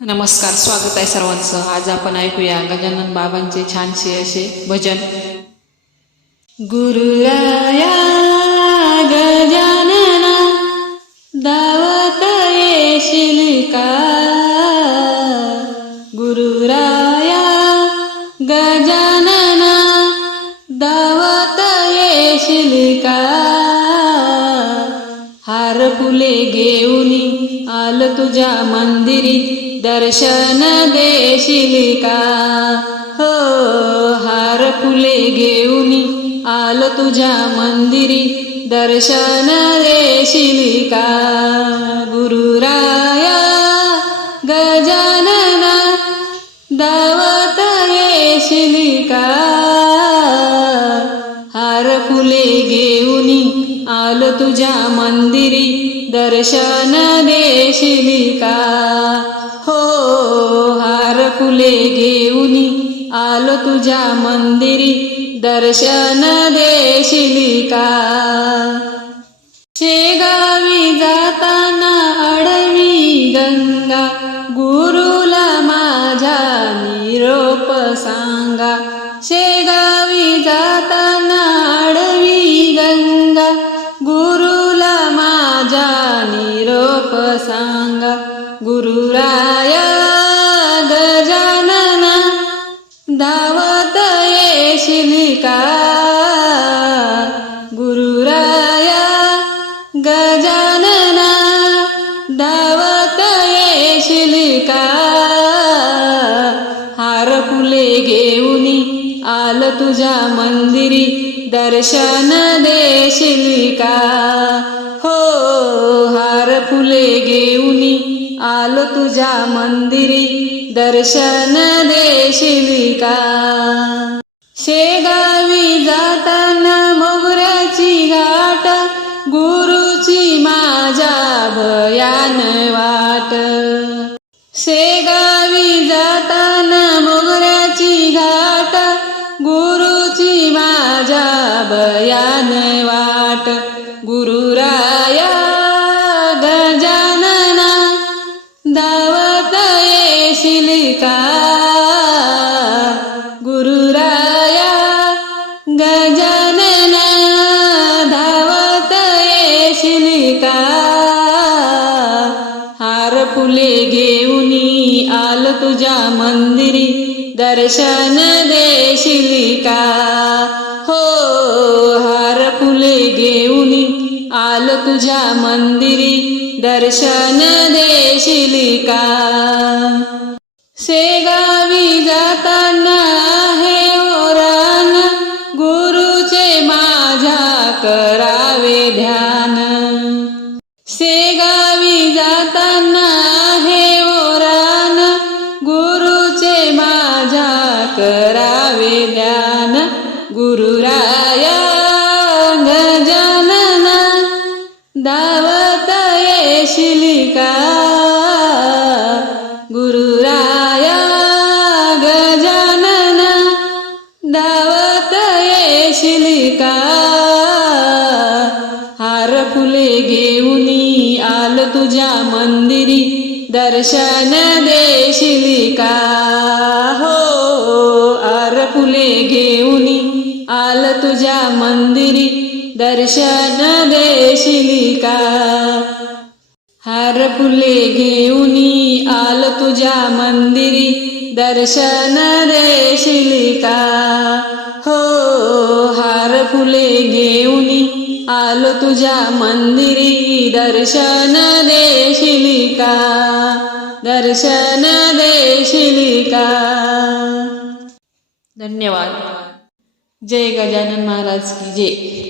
नमस्कार स्वागत आहे सर्वांचं. आज आपण ऐकूया गजानन बाबांचे छानसे असे भजन. गुरुराया गजानना दावत येशील का? गुरुराया गजानना दावत येशील का? हार फुले घेऊन आल तुझ्या मंदिरी दर्शन देशील का? हो हार फुले घेऊन आल तुझ्या मंदिरी. दर्शन देशील का? गुरुराया गजानना दावत येशील का? घेऊनी आलो तुझ्या मंदिरी. दर्शन देशिली का? हो हार फुले घेऊनी आलो तुझ्या मंदिरी. दर्शन देशिली का? शेगावी जाताना अडवी गंगा. गुरुला माझ्या निरोप सांगा. शेगावी जाताना निरोप सांगा गुरुराया गजानना धावत येशिलिका गुरुराय गुरुराया गजानना धावत येशिलिका हार फुले घेऊनी आल तुझ्या मंदिरी दर्शन देशिलिका हो हार फुले घेऊनी आलो तुझ्या मंदिरी. दर्शन देशील का? शेगावी जाताना मोगऱ्याची घाट गुरुची माझ्या भयान वाट. का गुरुराया गजानना धावत येशील का हार फुले घेऊन आल तुझ्या मंदिरी दर्शन देशील का हो हार फुले घेऊन आल तुझ्या मंदिरी दर्शन देशील का शेगावी जाताना हे ओरान गुरुचे माझ्या करावे ध्यान. शेगावी जाताना हे ओरान गुरुचे माझ्या करावे ध्यान. गुरुराया गजानना दावत येशिलिका तुझ्या मंदिरी दर्शन देशिली का? हो आर फुले घेऊनी आल तुझ्या मंदिरी दर्शन देशिली का? हार फुले घेऊनी आल तुझ्या मंदिरी दर्शन देशिली का? हो हार फुले घेऊनी आलो तुझ्या मंदिरी दर्शन देशील का दर्शन देशील का धन्यवाद. जय गजानन महाराज की जय.